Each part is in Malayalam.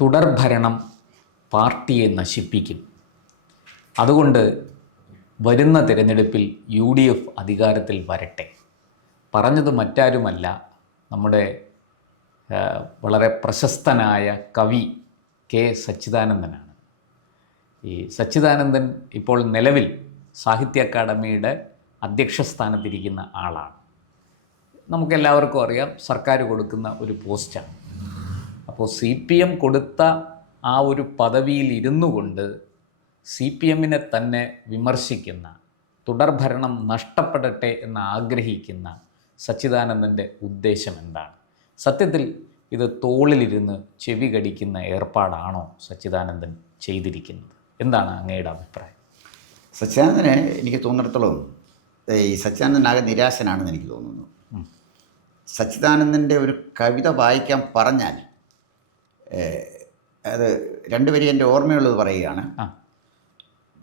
തുടർഭരണം പാർട്ടിയെ നശിപ്പിക്കും. അതുകൊണ്ട് വരുന്ന തിരഞ്ഞെടുപ്പിൽ UDF അധികാരത്തിൽ വരട്ടെ. പറഞ്ഞത് മറ്റാരുമല്ല, നമ്മുടെ വളരെ പ്രശസ്തനായ കവി K. സച്ചിദാനന്ദനാണ്. ഈ സച്ചിദാനന്ദൻ ഇപ്പോൾ നിലവിൽ സാഹിത്യ അക്കാദമിയുടെ അധ്യക്ഷ സ്ഥാനത്തിരിക്കുന്ന ആളാണ്. നമുക്കെല്ലാവർക്കും അറിയാം, സർക്കാർ കൊടുക്കുന്ന ഒരു പോസ്റ്റാണ്. അപ്പോൾ CPM കൊടുത്ത ആ ഒരു പദവിയിൽ ഇരുന്നു കൊണ്ട് CPMനെ തന്നെ വിമർശിക്കുന്ന, തുടർഭരണം നഷ്ടപ്പെടട്ടെ എന്ന് ആഗ്രഹിക്കുന്ന സച്ചിദാനന്ദൻ്റെ ഉദ്ദേശം എന്താണ്? സത്യത്തിൽ ഇത് തോളിലിരുന്ന് ചെവി കടിക്കുന്ന ഏർപ്പാടാണോ സച്ചിദാനന്ദൻ ചെയ്തിരിക്കുന്നത്? എന്താണ് അങ്ങയുടെ അഭിപ്രായം? സച്ചിദാനന്ദനെ എനിക്ക് തോന്നിടത്തോളം ഈ സച്ചിദാനന്ദൻ ആകെ നിരാശനാണെന്ന് എനിക്ക് തോന്നുന്നു. സച്ചിദാനന്ദൻ്റെ ഒരു കവിത വായിക്കാൻ പറഞ്ഞാൽ അത് രണ്ടുപേരും എൻ്റെ ഓർമ്മയുള്ളത് പറയുകയാണ്.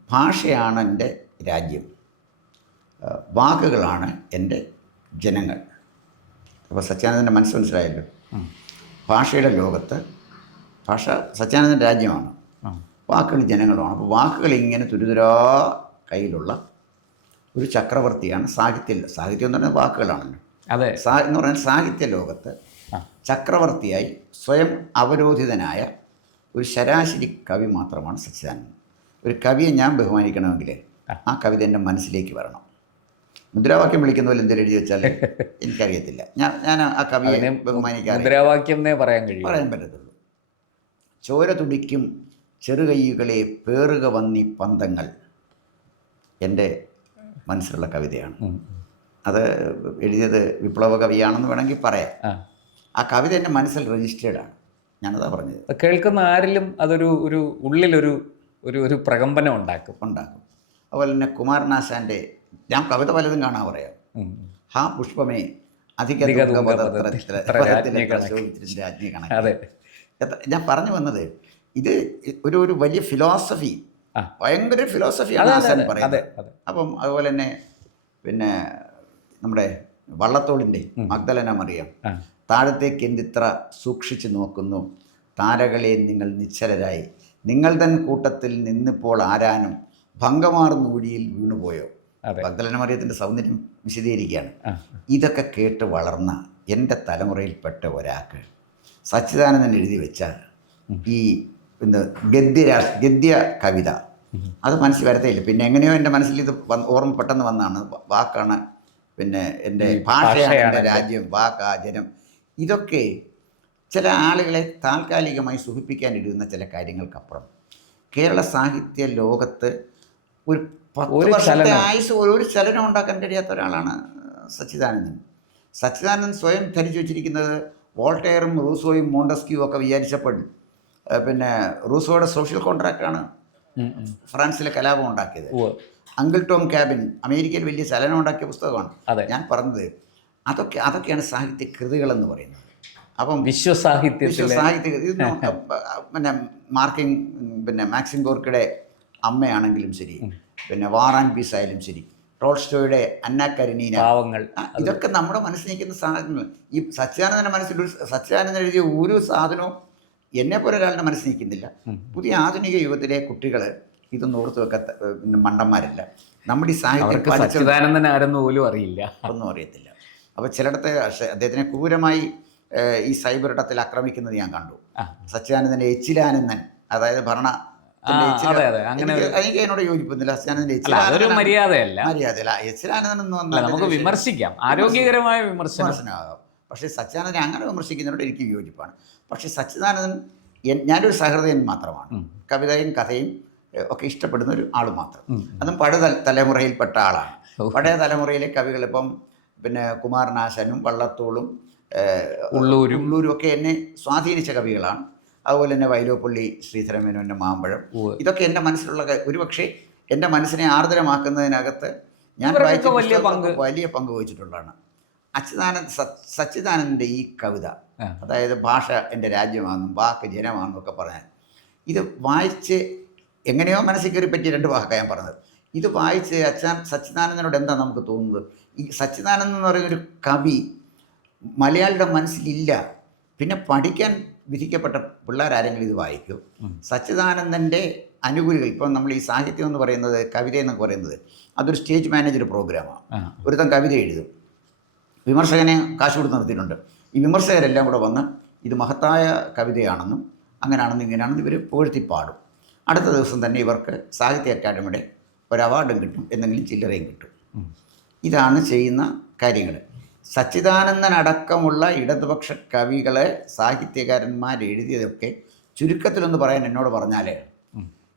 ഭാഷയാണ് എൻ്റെ രാജ്യം, വാക്കുകളാണ് എൻ്റെ ജനങ്ങൾ. അപ്പോൾ സച്ചിദാനന്ദൻ്റെ മനസ്സ് മനസ്സിലായല്ലോ. ഭാഷയുടെ ലോകത്ത് ഭാഷ സച്ചിദാനന്ദൻ്റെ രാജ്യമാണ്, വാക്കുകൾ ജനങ്ങളുമാണ്. അപ്പോൾ വാക്കുകൾ ഇങ്ങനെ തുരുതുരാ കയ്യിലുള്ള ഒരു ചക്രവർത്തിയാണ് സാഹിത്യം എന്ന് പറയുന്നത് വാക്കുകളാണല്ലോ. അതെ, എന്ന് പറഞ്ഞാൽ സാഹിത്യ ലോകത്ത് ചക്രവർത്തിയായി സ്വയം അവരോധിതനായ ഒരു ശരാശരി കവി മാത്രമാണ് സച്ചിദാനന്ദൻ. ഒരു കവിയെ ഞാൻ ബഹുമാനിക്കണമെങ്കിൽ ആ കവിത എൻ്റെ മനസ്സിലേക്ക് വരണം. മുദ്രാവാക്യം വിളിക്കുന്ന പോലെ എന്തെങ്കിലും എഴുതി വെച്ചാൽ എനിക്കറിയത്തില്ല. ഞാൻ ആ കവിയെ ബഹുമാനിക്കാൻ മുദ്രാവാക്യമേ പറയാൻ പറ്റത്തുള്ളൂ. ചോര തുടിക്കും ചെറുകൈകളെ പേറുക വന്നി പന്തങ്ങൾ എൻ്റെ മനസ്സിലുള്ള കവിതയാണ്. അത് എഴുതിയത് വിപ്ലവ കവിയാണെന്ന് വേണമെങ്കിൽ പറയാം. ആ കവിത എൻ്റെ മനസ്സിൽ രജിസ്റ്റേർഡാണ്. ഞാനതാ പറഞ്ഞത്. കേൾക്കുന്ന ആരിലും അതൊരു ഒരു ഉള്ളിലൊരു ഒരു ഒരു പ്രകമ്പനം ഉണ്ടാക്കും. അതുപോലെ തന്നെ കുമാരനാശാൻ്റെ ഞാൻ കവിത പലതും കാണാൻ പറയാം. ഹാ പുഷ്പമേ അധിക ഞാൻ പറഞ്ഞു വന്നത് ഇത് ഒരു വലിയ ഫിലോസഫി, ഭയങ്കര ഫിലോസഫിയാണ് ആശാൻ പറയുന്നത്. അപ്പം അതുപോലെ തന്നെ പിന്നെ നമ്മുടെ വള്ളത്തോളിൻ്റെ മഗ്ദലന മറിയം, താഴത്തേക്ക് എന്തിത്ര സൂക്ഷിച്ചു നോക്കുന്നു താരകളെ നിങ്ങൾ നിശ്ചലരായി, നിങ്ങൾ തൻ കൂട്ടത്തിൽ നിന്നിപ്പോൾ ആരാനും ഭംഗമാർന്ന ഊഴിയിൽ വീണുപോയോ. മഗ്ദലന മറിയത്തിൻ്റെ സൗന്ദര്യം വിശദീകരിക്കുകയാണ്. ഇതൊക്കെ കേട്ട് വളർന്ന എൻ്റെ തലമുറയിൽപ്പെട്ട ഒരാൾക്ക് സച്ചിദാനന്ദൻ എഴുതി വെച്ച ഈ ഗദ്യ കവിത അത് മനസ്സിൽ വരത്തേയില്ല. പിന്നെ എങ്ങനെയോ എൻ്റെ മനസ്സിൽ ഇത് ഓർമ്മ പെട്ടെന്ന് വന്നാണ്. വാക്കാണ് പിന്നെ എൻ്റെ ഭാഷയാണ് എൻ്റെ രാജ്യം, വാക്കാ ജനം. ഇതൊക്കെ ചില ആളുകളെ താൽക്കാലികമായി സുഖിപ്പിക്കാനിടുന്ന ചില കാര്യങ്ങൾക്കപ്പുറം കേരള സാഹിത്യ ലോകത്ത് ഒരു 10 വർഷത്തെ ആയുസ് ഒരു ചലനം ഉണ്ടാക്കാൻ കഴിയാത്ത ഒരാളാണ് സച്ചിദാനന്ദൻ. സച്ചിദാനന്ദൻ സ്വയം ധരിച്ചു വച്ചിരിക്കുന്നത് വോൾട്ടയറും റൂസോയും മോണ്ടസ്ക്യൂവും ഒക്കെ വിചാരിച്ചപ്പോൾ പിന്നെ റൂസോയുടെ സോഷ്യൽ കോൺട്രാക്റ്റാണ് ഫ്രാൻസിലെ കലാപം ഉണ്ടാക്കിയത്. അങ്കിൾ ടോം ക്യാബിൻ അമേരിക്കയിൽ വലിയ ചലനം ഉണ്ടാക്കിയ പുസ്തകമാണ്. ഞാൻ പറഞ്ഞത് അതൊക്കെയാണ് സാഹിത്യ കൃതികളെന്ന് പറയുന്നത്. അപ്പം വിശ്വസാഹിത്യ പിന്നെ പിന്നെ മാക്സിം ഗോർക്കിയുടെ അമ്മയാണെങ്കിലും ശരി, പിന്നെ വാർ ആൻഡ് പീസ് ആയാലും ശരി, ടോൾസ്റ്റോയുടെ അന്ന കരീനീന, ഇതൊക്കെ നമ്മുടെ മനസ്സിൽ നിൽക്കുന്ന സാധനങ്ങൾ. ഈ സച്ചിദാനന്ദൻ്റെ മനസ്സിൽ സച്ചിദാനന്ദൻ എഴുതിയ ഒരു സാധനവും എന്നെപ്പോലെ ഒരാളുടെ മനസ്സിൽ നിൽക്കുന്നില്ല. പുതിയ ആധുനിക യുഗത്തിലെ കുട്ടികൾ ഇതൊന്നും ഓർത്ത് വെക്കാത്ത മണ്ടന്മാരല്ല. നമ്മുടെ ഈ സാഹിത്യം സച്ചിദാനന്ദൻ ആരെന്ന് പോലും അറിയില്ല, ഒന്നും അറിയത്തില്ല. അപ്പോൾ ചിലയിടത്ത് അദ്ദേഹത്തിനെ ക്രൂരമായി ഈ സൈബർ ഇടത്തിൽ ആക്രമിക്കുന്നത് ഞാൻ കണ്ടു. സച്ചിദാനന്ദൻ്റെ എച്ചിലാനന്ദൻ, അതായത് എനിക്ക് അതിനോട് യോജിപ്പൊന്നുമില്ല. സച്ചിദാനന്ദൻ്റെ മര്യാദയല്ല. എച്ചിലാനന്ദൻ എന്ന് പറഞ്ഞാൽ നമുക്ക് വിമർശിക്കാം, ആരോഗ്യകരമായ വിമർശനമാകാം. പക്ഷേ സച്ചിദാനന്ദനെ അങ്ങനെ വിമർശിക്കുന്നതിനോട് എനിക്ക് വിയോജിപ്പാണ്. പക്ഷേ സച്ചിദാനന്ദൻ ഞാനൊരു സഹൃദയൻ മാത്രമാണ്. കവിതയും കഥയും ഒക്കെ ഇഷ്ടപ്പെടുന്ന ഒരു ആൾ മാത്രം. അതും പഴയ തലമുറയിൽപ്പെട്ട ആളാണ്. പഴയ തലമുറയിലെ കവികൾ ഇപ്പം പിന്നെ കുമാരനാശാനും വള്ളത്തോളും ഉള്ളൂരും ഒക്കെ എന്നെ സ്വാധീനിച്ച കവികളാണ്. അതുപോലെ തന്നെ വൈലോപ്പള്ളി ശ്രീധരമേനോൻ്റെ മാമ്പഴം, ഇതൊക്കെ എൻ്റെ മനസ്സിലുള്ള ഒരുപക്ഷെ എൻ്റെ മനസ്സിനെ ആർദ്രമാക്കുന്നതിനകത്ത് ഞാൻ വലിയ പങ്ക് വഹിച്ചിട്ടുള്ളതാണ്. സച്ചിദാനന്ദൻ്റെ ഈ കവിത, അതായത് ഭാഷ എൻ്റെ രാജ്യമാണെന്നും വാക്ക് ജനമാണെന്നും ഒക്കെ പറഞ്ഞാൽ ഇത് വായിച്ച് എങ്ങനെയോ മനസ്സിൽ കയറി പറ്റിയ 2 വാക്കാണ് ഞാൻ പറഞ്ഞത്. ഇത് വായിച്ച് സച്ചിദാനന്ദനോട് എന്താ നമുക്ക് തോന്നുന്നത്? ഈ സച്ചിദാനന്ദൻ എന്ന് പറയുന്നൊരു കവി മലയാളിയുടെ മനസ്സിലില്ല. പിന്നെ പഠിക്കാൻ വിധിക്കപ്പെട്ട പിള്ളേരാരെങ്കിലും ഇത് വായിക്കും. സച്ചിദാനന്ദൻ്റെ അനുകൂലികൾ, ഇപ്പം നമ്മൾ ഈ സാഹിത്യം എന്ന് പറയുന്നത്, കവിത എന്നൊക്കെ പറയുന്നത്, അതൊരു സ്റ്റേജ് മാനേജർ പ്രോഗ്രാമാണ്. ഒരുത്തൻ കവിത എഴുതും, വിമർശകനെ കാശ് കൊടുത്ത് നിർത്തിയിട്ടുണ്ട്. ഈ വിമർശകരെല്ലാം കൂടെ വന്ന് ഇത് മഹത്തായ കവിതയാണെന്നും അങ്ങനെയാണെന്നും ഇങ്ങനെയാണെന്നും ഇവർ പുകഴ്ത്തിപ്പാടും. അടുത്ത ദിവസം തന്നെ ഇവർക്ക് സാഹിത്യ അക്കാദമിയുടെ ഒരു അവാർഡും കിട്ടും, എന്തെങ്കിലും ചില്ലറയും കിട്ടും. ഇതാണ് ചെയ്യുന്ന കാര്യങ്ങൾ. സച്ചിദാനന്ദനടക്കമുള്ള ഇടതുപക്ഷ കവികളെ സാഹിത്യകാരന്മാരെഴുതിയതൊക്കെ ചുരുക്കത്തിലൊന്ന് പറയാൻ എന്നോട് പറഞ്ഞാലേ,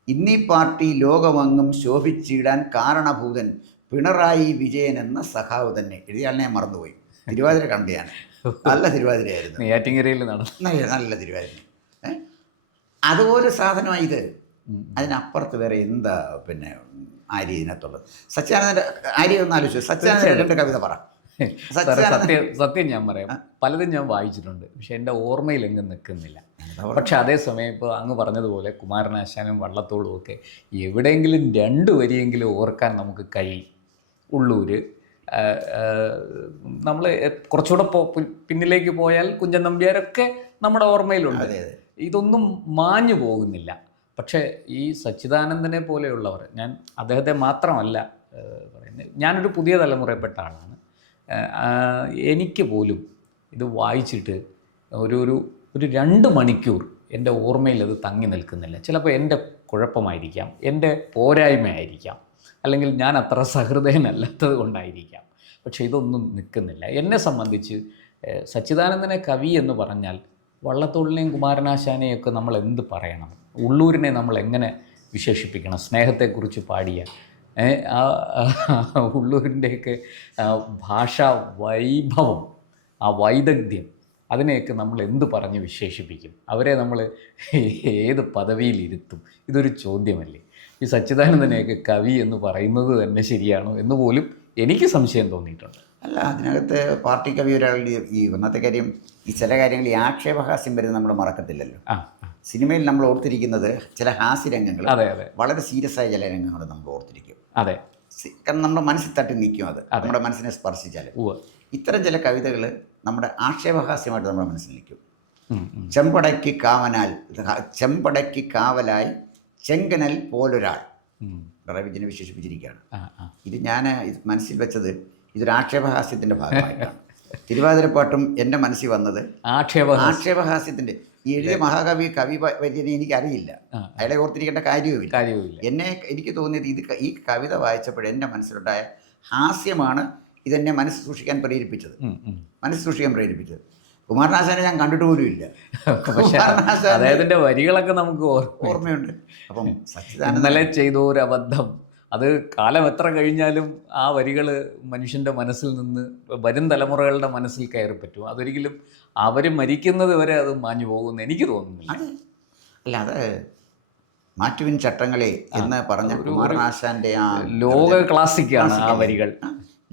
ഇന്നീ പാർട്ടി ലോകമെങ്ങും ശോഭിച്ചിടാൻ കാരണഭൂതൻ പിണറായി വിജയൻ എന്ന സഖാവ് തന്നെ. എഴുതിയാളിനെ ഞാൻ മറന്നുപോയി. തിരുവാതിര കണ്ടിയാണ്, നല്ല തിരുവാതിരയായിരുന്നു, നെയ്യാറ്റിൻകരയിൽ നടന്നു, നല്ല തിരുവാതിര. അതുപോലെ സാധനമായി ഇത്. അതിനപ്പുറത്ത് വേറെ എന്താ പിന്നെ ആര്യ ഇതിനകത്തുള്ളത്? സച്ചിദാനന്ദൻ്റെ ആര്യ ഒന്ന് ആലോചിച്ചു. സച്ചിദാനന്ദൻ്റെ കവിത പറ. സത്യം ഞാൻ പറയാം, പലതും ഞാൻ വായിച്ചിട്ടുണ്ട്, പക്ഷെ എൻ്റെ ഓർമ്മയിൽ എങ്ങും നിൽക്കുന്നില്ല. പക്ഷെ അതേസമയം ഇപ്പോൾ അങ്ങ് പറഞ്ഞതുപോലെ കുമാരനാശാനും വള്ളത്തോളും ഒക്കെ എവിടെയെങ്കിലും 2 വരിയെങ്കിലും ഓർക്കാൻ നമുക്ക് കഴിയും. ഉള്ളൂര്, നമ്മൾ കുറച്ചുകൂടെ പിന്നിലേക്ക് പോയാൽ കുഞ്ചൻ നമ്പ്യാരൊക്കെ നമ്മുടെ ഓർമ്മയിലുണ്ട്. ഇതൊന്നും മാഞ്ഞു പോകുന്നില്ല. പക്ഷേ ഈ സച്ചിദാനന്ദനെ പോലെയുള്ളവർ, ഞാൻ അദ്ദേഹത്തെ മാത്രമല്ല പറയുന്നത്, ഞാനൊരു പുതിയ തലമുറയിൽപ്പെട്ട ആളാണ്. എനിക്ക് പോലും ഇത് വായിച്ചിട്ട് ഒരു 2 മണിക്കൂർ എൻ്റെ ഓർമ്മയിൽ അത് തങ്ങി നിൽക്കുന്നില്ല. ചിലപ്പോൾ എൻ്റെ കുഴപ്പമായിരിക്കാം, എൻ്റെ പോരായ്മയായിരിക്കാം, അല്ലെങ്കിൽ ഞാൻ അത്ര സഹൃദയനല്ലാത്തത് കൊണ്ടായിരിക്കാം. പക്ഷേ ഇതൊന്നും നിൽക്കുന്നില്ല. എന്നെ സംബന്ധിച്ച് സച്ചിദാനന്ദനെ കവി എന്ന് പറഞ്ഞാൽ വള്ളത്തോളിനെയും കുമാരനാശാനെയൊക്കെ നമ്മൾ എന്ത് പറയണം? ഉള്ളൂരിനെ നമ്മൾ എങ്ങനെ വിശേഷിപ്പിക്കണം? സ്നേഹത്തെക്കുറിച്ച് പാടിയ ഉള്ളൂരിൻ്റെയൊക്കെ ഭാഷാ വൈഭവം, ആ വൈദഗ്ധ്യം, അതിനെയൊക്കെ നമ്മൾ എന്ത് പറഞ്ഞ് വിശേഷിപ്പിക്കും? അവരെ നമ്മൾ ഏത് പദവിയിലിരുത്തും? ഇതൊരു ചോദ്യമല്ലേ? ഈ സച്ചിദാനന്ദനെയൊക്കെ കവി എന്ന് പറയുന്നത് തന്നെ ശരിയാണോ എന്ന് പോലും എനിക്ക് സംശയം തോന്നിയിട്ടുണ്ട്. അല്ല, അതിനകത്ത് പാർട്ടി കവി ഒരാളുടെ ഈ ഒന്നത്തെ കാര്യം, ഈ ചില കാര്യങ്ങൾ ഈ ആക്ഷേപഹാസ്യം വരുന്നത് നമ്മൾ മറക്കത്തില്ലല്ലോ. സിനിമയിൽ നമ്മൾ ഓർത്തിരിക്കുന്നത് ചില ഹാസ്യരംഗങ്ങൾ, വളരെ സീരിയസ് ആയ ചില രംഗങ്ങൾ നമ്മൾ ഓർത്തിരിക്കും. അതെ, കാരണം നമ്മുടെ മനസ്സിൽ തട്ടി നിൽക്കും, അത് നമ്മുടെ മനസ്സിനെ സ്പർശിച്ചാൽ. ഇത്തരം ചില കവിതകൾ നമ്മുടെ ആക്ഷേപഹാസ്യമായിട്ട് നമ്മുടെ മനസ്സിൽ നിൽക്കും. ചെമ്പടയ്ക്ക് കാവലായി ചെങ്കനൽ പോലൊരാൾ റവിജിനെ വിശേഷിപ്പിച്ചിരിക്കുകയാണ്. ഇത് ഞാൻ മനസ്സിൽ വെച്ചത് ഇതൊരു ആക്ഷേപഹാസ്യത്തിൻ്റെ ഭാഗമായിട്ടാണ്. തിരുവാതിരപ്പാട്ടും എൻ്റെ മനസ്സിൽ വന്നത് ആക്ഷേപഹാസ്യത്തിൻ്റെ. ഈ എഴുതിയ മഹാകവി വര്യനെ എനിക്കറിയില്ല, അയാളെ ഓർത്തിരിക്കേണ്ട കാര്യവുമില്ല. എനിക്ക് തോന്നിയത് ഈ കവിത വായിച്ചപ്പോൾ എൻ്റെ മനസ്സിലുണ്ടായ ഹാസ്യമാണ് ഇതെന്നെ മനസ്സ് സൂക്ഷിക്കാൻ പ്രേരിപ്പിച്ചത്. കുമാരനാശാനെ ഞാൻ കണ്ടിട്ട് പോലും ഇല്ല. അദ്ദേഹത്തിൻ്റെ വരികളൊക്കെ നമുക്ക് ഓർമ്മയുണ്ട്. അപ്പം ഇന്നലെ ചെയ്തോരബദ്ധം, അത് കാലം എത്ര കഴിഞ്ഞാലും ആ വരികൾ മനുഷ്യൻ്റെ മനസ്സിൽ നിന്ന് വരും തലമുറകളുടെ മനസ്സിൽ കയറി പറ്റും. അതൊരിക്കലും അവർ മരിക്കുന്നത് വരെ അത് മാഞ്ഞു പോകുമെന്ന് എനിക്ക് തോന്നുന്നില്ല. അല്ല, അത് മാറ്റുവിൻ ചട്ടങ്ങളെ എന്ന് പറഞ്ഞ കുമാരനാശാൻ്റെ ആ ലോക ക്ലാസിക്കാണ് ആ വരികൾ.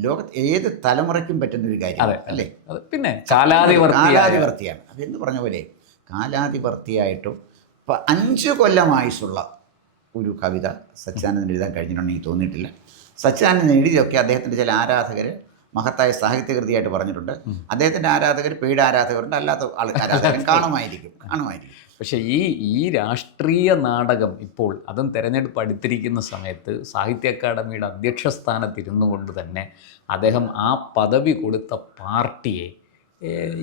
ലോകത്ത് ഏത് തലമുറയ്ക്കും പറ്റുന്ന ഒരു കാര്യം അല്ലേ? പിന്നെ കാലാതിവർത്തിയാണ്. അതെന്ന് പറഞ്ഞ പോലെ കാലാതിവർത്തിയായിട്ടും 5 കൊല്ലം ആയുസുള്ള ഒരു കവിത സച്ചിദാനന്ദൻ എഴുതാൻ കഴിഞ്ഞിട്ടുണ്ടെങ്കിൽ തോന്നിയിട്ടില്ല. സച്ചിദാനന്ദൻ എഴുതിയൊക്കെ അദ്ദേഹത്തിൻ്റെ ചില ആരാധകർ മഹത്തായ സാഹിത്യകൃതിയായിട്ട് പറഞ്ഞിട്ടുണ്ട്. അദ്ദേഹത്തിൻ്റെ ആരാധകർ പെയ്ഡ് ആരാധകരുണ്ട്, അല്ലാത്ത ആരാധകരും കാണുമായിരിക്കും. പക്ഷേ ഈ രാഷ്ട്രീയ നാടകം ഇപ്പോൾ അതും തെരഞ്ഞെടുപ്പ് അടുത്തിരിക്കുന്ന സമയത്ത് സാഹിത്യ അക്കാദമിയുടെ അധ്യക്ഷ സ്ഥാനത്തിരുന്നു കൊണ്ട് അദ്ദേഹം ആ പദവി കൊടുത്ത പാർട്ടിയെ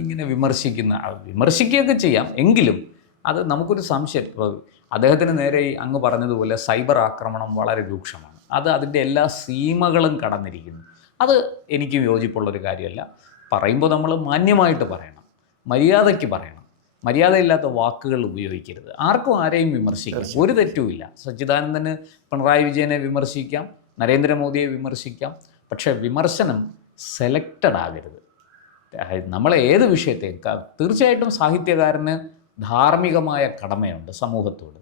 ഇങ്ങനെ വിമർശിക്കുകയൊക്കെ ചെയ്യാം. എങ്കിലും അത് നമുക്കൊരു സംശയം. അദ്ദേഹത്തിന് നേരെ അങ്ങ് പറഞ്ഞതുപോലെ സൈബർ ആക്രമണം വളരെ രൂക്ഷമാണ്. അതിൻ്റെ എല്ലാ സീമകളും കടന്നിരിക്കുന്നു. അത് എനിക്കും യോജിപ്പുള്ളൊരു കാര്യമല്ല. പറയുമ്പോൾ നമ്മൾ മാന്യമായിട്ട് പറയണം, മര്യാദയ്ക്ക് പറയണം, മര്യാദയില്ലാത്ത വാക്കുകൾ ഉപയോഗിക്കരുത്. ആർക്കും ആരെയും വിമർശിക്കാം, ഒരു തെറ്റുമില്ല. സച്ചിദാനന്ദന് പിണറായി വിജയനെ വിമർശിക്കാം, നരേന്ദ്രമോദിയെ വിമർശിക്കാം. പക്ഷേ വിമർശനം സെലക്റ്റഡ് ആകരുത്. നമ്മളെ ഏത് വിഷയത്തെയും തീർച്ചയായിട്ടും സാഹിത്യകാരന് ധാർമ്മികമായ കടമയുണ്ട് സമൂഹത്തോട്.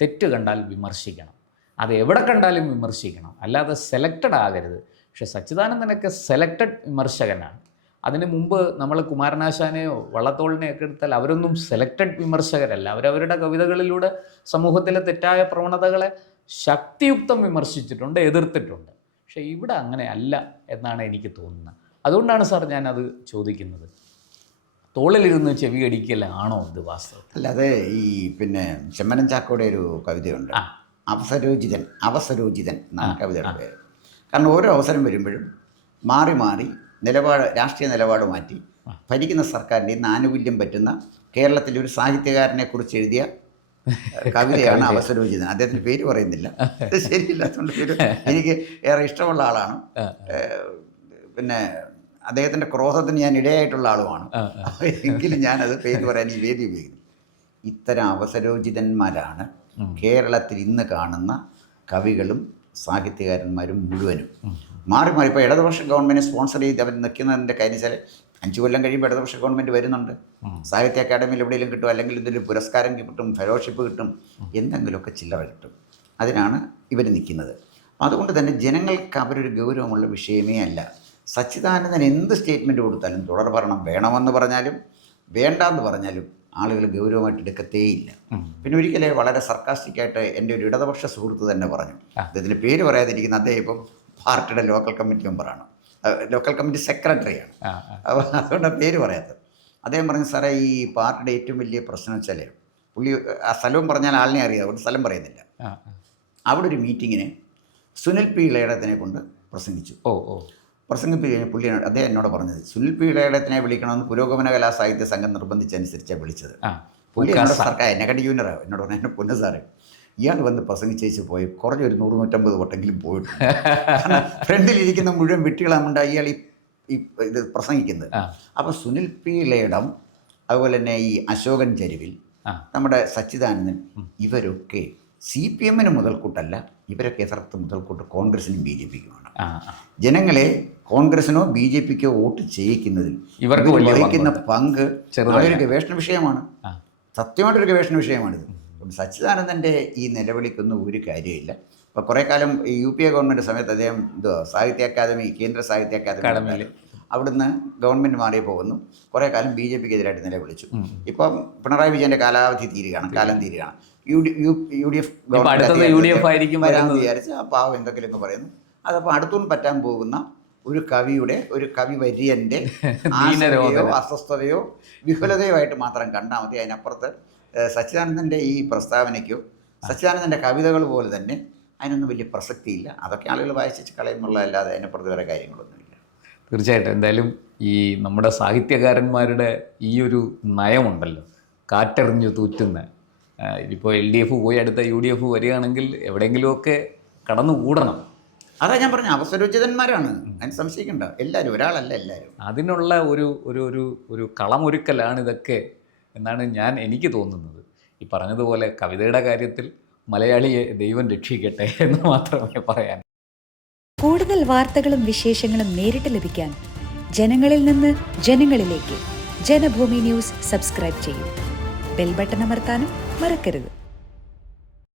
തെറ്റ് കണ്ടാൽ വിമർശിക്കണം, അത് എവിടെ കണ്ടാലും വിമർശിക്കണം, അല്ലാതെ സെലക്റ്റഡ് ആകരുത്. പക്ഷേ സച്ചിദാനന്ദനൊക്കെ സെലക്റ്റഡ് വിമർശകനാണ്. അതിന് മുമ്പ് നമ്മൾ കുമാരനാശാനെയോ വള്ളത്തോളിനെയൊക്കെ എടുത്താൽ അവരൊന്നും സെലക്റ്റഡ് വിമർശകരല്ല. അവരവരുടെ കവിതകളിലൂടെ സമൂഹത്തിലെ തെറ്റായ പ്രവണതകളെ ശക്തിയുക്തം വിമർശിച്ചിട്ടുണ്ട്, എതിർത്തിട്ടുണ്ട്. പക്ഷേ ഇവിടെ അങ്ങനെ അല്ല എന്നാണ് എനിക്ക് തോന്നുന്നത്. അതുകൊണ്ടാണ് സാർ ഞാനത് ചോദിക്കുന്നത്. തോളിലിരുന്ന് ചെവി അടിക്കലാണോ ഇത് വാസ്തവം? അല്ലാതെ ഈ പിന്നെ ചെമ്മനം ചാക്കോയുടെ ഒരു കവിതയുണ്ട്, ആ. അവസരോചിതൻ എന്നാണ് കവിതയുടെ പേര്. കാരണം ഓരോ അവസരം വരുമ്പോഴും മാറി മാറി രാഷ്ട്രീയ നിലപാട് മാറ്റി ഭരിക്കുന്ന സർക്കാരിൻ്റെ ഇന്ന് ആനുകൂല്യം പറ്റുന്ന കേരളത്തിലെ ഒരു സാഹിത്യകാരനെ കുറിച്ച് എഴുതിയ കവിതയാണ് അവസരോചിതൻ. അദ്ദേഹത്തിൻ്റെ പേര് പറയുന്നില്ല, ഇത് ശരിയില്ലാത്തതുകൊണ്ട് പേര് എനിക്ക് ഏറെ ഇഷ്ടമുള്ള ആളാണ്. പിന്നെ അദ്ദേഹത്തിൻ്റെ ക്രോധത്തിന് ഞാൻ ഇടയായിട്ടുള്ള ആളുമാണ്. എങ്കിലും ഞാനത് പേര് പറയാൻ ഈ വേദി ഉപയോഗിക്കുന്നു. ഇത്തരം അവസരോചിതന്മാരാണ് കേരളത്തിൽ ഇന്ന് കാണുന്ന കവികളും സാഹിത്യകാരന്മാരും മുഴുവനും. മാറി മാറി ഇപ്പോൾ ഇടതുപക്ഷ ഗവൺമെൻറ് സ്പോൺസർ ചെയ്ത് അവർ നിൽക്കുന്നതിൻ്റെ കാര്യം വെച്ചാൽ 5 കൊല്ലം കഴിയുമ്പോൾ ഇടതുപക്ഷ ഗവൺമെൻറ് വരുന്നുണ്ട്. സാഹിത്യ അക്കാദമിയിൽ എവിടെയെങ്കിലും കിട്ടും, അല്ലെങ്കിൽ ഇതിൽ പുരസ്കാരം കിട്ടും, ഫെലോഷിപ്പ് കിട്ടും, എന്തെങ്കിലുമൊക്കെ ചില്ലറ കിട്ടും. അതിനാണ് ഇവർ നിൽക്കുന്നത്. അതുകൊണ്ട് തന്നെ ജനങ്ങൾക്ക് അവരൊരു ഗൗരവമുള്ള വിഷയമേ അല്ല. സച്ചിദാനന്ദൻ എന്ത് സ്റ്റേറ്റ്മെൻറ്റ് കൊടുത്താലും, തുടർ ഭരണം വേണമെന്ന് പറഞ്ഞാലും വേണ്ടാന്ന് പറഞ്ഞാലും ആളുകൾ ഗൗരവമായിട്ട് എടുക്കത്തേയില്ല. പിന്നെ ഒരിക്കലേ വളരെ സർക്കാസ്റ്റിക്കായിട്ട് എൻ്റെ ഒരു ഇടതുപക്ഷ സുഹൃത്ത് തന്നെ പറഞ്ഞു, അദ്ദേഹത്തിൻ്റെ പേര് പറയാതിരിക്കുന്ന അദ്ദേഹം ഇപ്പം പാർട്ടിയുടെ ലോക്കൽ കമ്മിറ്റി മെമ്പറാണ്, ലോക്കൽ കമ്മിറ്റി സെക്രട്ടറിയാണ്. അപ്പോൾ അതുകൊണ്ട് പേര് പറയാത്തത്. അദ്ദേഹം പറഞ്ഞു, സാറേ ഈ പാർട്ടിയുടെ ഏറ്റവും വലിയ പ്രശ്നം വെച്ചാൽ പുള്ളി ആ സ്ഥലവും പറഞ്ഞാൽ ആളിനെ അറിയാം, അവിടെ സ്ഥലം പറയുന്നില്ല. അവിടെ ഒരു മീറ്റിങ്ങിന് സുനിൽ പി ഇളയിടത്തിനെ കൊണ്ട് പ്രസംഗിച്ചു. പ്രസംഗിപ്പിച്ച് കഴിഞ്ഞാൽ പുള്ളിയാണ് അദ്ദേഹം എന്നോട് പറഞ്ഞത്, സുനിൽ പി ഇളയിടത്തിനെ വിളിക്കണമെന്ന് പുരോഗമന കലാ സാഹിത്യ സംഘം നിർബന്ധിച്ചനുസരിച്ചാണ് വിളിച്ചത്. പുള്ളി എന്നോട് സർക്കാർ എന്നെ കണ്ടി ജൂനിയറാണ്, എന്നോട് പറഞ്ഞു, എന്നെ പൊന്നു സാറേ ഇയാൾ വന്ന് പ്രസംഗിച്ചേച്ച് പോയി കുറഞ്ഞൊരു 100-150 വട്ടെങ്കിലും പോയിട്ടുണ്ട്. ഫ്രണ്ടിലിരിക്കുന്ന മുഴുവൻ വിട്ടികളാമുണ്ട് ഇയാൾ ഇത് പ്രസംഗിക്കുന്നത്. അപ്പോൾ സുനിൽ പി ഇളയിടം, അതുപോലെ തന്നെ ഈ അശോകൻ ചരുവിൽ, നമ്മുടെ സച്ചിദാനന്ദൻ, ഇവരൊക്കെ CPM-ന് മുതൽക്കൂട്ടല്ല, ഇവരൊക്കെ യഥാർത്ഥ മുതൽക്കൂട്ട് കോൺഗ്രസിനും BJP-ക്കുമാണ്. ജനങ്ങളെ കോൺഗ്രസിനോ BJP-ക്കോ വോട്ട് ചെയ്യിക്കുന്നതിൽ ഇവർക്ക് വഹിക്കുന്ന പങ്ക് ഒരു ഗവേഷണ വിഷയമാണ്, സത്യമായിട്ടൊരു ഗവേഷണ വിഷയമാണിത്. സച്ചിദാനന്ദൻ്റെ ഈ നിലവിളിക്കൊന്നും ഒരു കാര്യമില്ല. ഇപ്പോൾ കുറേ കാലം UPA ഗവൺമെൻറ് സമയത്ത് അദ്ദേഹം സാഹിത്യ അക്കാദമി, കേന്ദ്ര സാഹിത്യ അക്കാദമി, അവിടുന്ന് ഗവൺമെൻറ് മാറിയപ്പോൾ വന്നു കുറേ കാലം BJP-ക്ക് എതിരായിട്ട് നിലവിളിച്ചു. ഇപ്പം പിണറായി വിജയൻ്റെ കാലം തീരുകയാണ്. UDF ഗവൺമെൻറ് വരാമെന്ന് വിചാരിച്ച് ആ പാവം എന്തെങ്കിലുമൊക്കെ പറയുന്നു. അതപ്പോൾ അടുത്തുനിന്ന് പറ്റാൻ പോകുന്ന ഒരു കവി വര്യൻ്റെ ആശങ്കയോ അസ്വസ്ഥതയോ വിഫലതയോ ആയിട്ട് മാത്രം കണ്ടാൽ മതി. അതിനപ്പുറത്ത് സച്ചിദാനന്ദൻ്റെ ഈ പ്രസ്താവനയ്ക്കോ സച്ചിദാനന്ദൻ്റെ കവിതകൾ പോലെ തന്നെ അതിനൊന്നും വലിയ പ്രസക്തിയില്ല. അതൊക്കെ ആളുകൾ വായിച്ച് കളയുന്നുള്ളതല്ലാതെ അതിനപ്പുറത്ത് വേറെ കാര്യങ്ങളൊന്നുമില്ല. തീർച്ചയായിട്ടും. എന്തായാലും ഈ നമ്മുടെ സാഹിത്യകാരന്മാരുടെ ഈ ഒരു നയമുണ്ടല്ലോ, കാറ്റെറിഞ്ഞു തൂറ്റുന്ന, ഇപ്പോൾ LDF പോയി അടുത്ത UDF വരികയാണെങ്കിൽ എവിടെയെങ്കിലുമൊക്കെ കടന്നുകൂടണം. അതാ ഞാൻ പറഞ്ഞ അവസരോചിതന്മാരാണ്, അതിന് സംശയിക്കണ്ട. എല്ലാവരും, ഒരാളല്ല എല്ലാവരും. അതിനുള്ള ഒരു കളമൊരുക്കലാണ് ഇതൊക്കെ എന്നാണ് എനിക്ക് തോന്നുന്നത്. ഈ പറഞ്ഞതുപോലെ കവിതയുടെ കാര്യത്തിൽ മലയാളിയെ ദൈവം രക്ഷിക്കട്ടെ എന്ന് മാത്രമേ പറയാൻ. കൂടുതൽ വാർത്തകളും വിശേഷങ്ങളും നേരിട്ട് ലഭിക്കാൻ ജനങ്ങളിൽ നിന്ന് ജനങ്ങളിലേക്ക് ജനഭൂമി ന്യൂസ് സബ്സ്ക്രൈബ് ചെയ്യൂ. ബെൽ ബട്ടൺ അമർത്താനും മറക്കരുത്.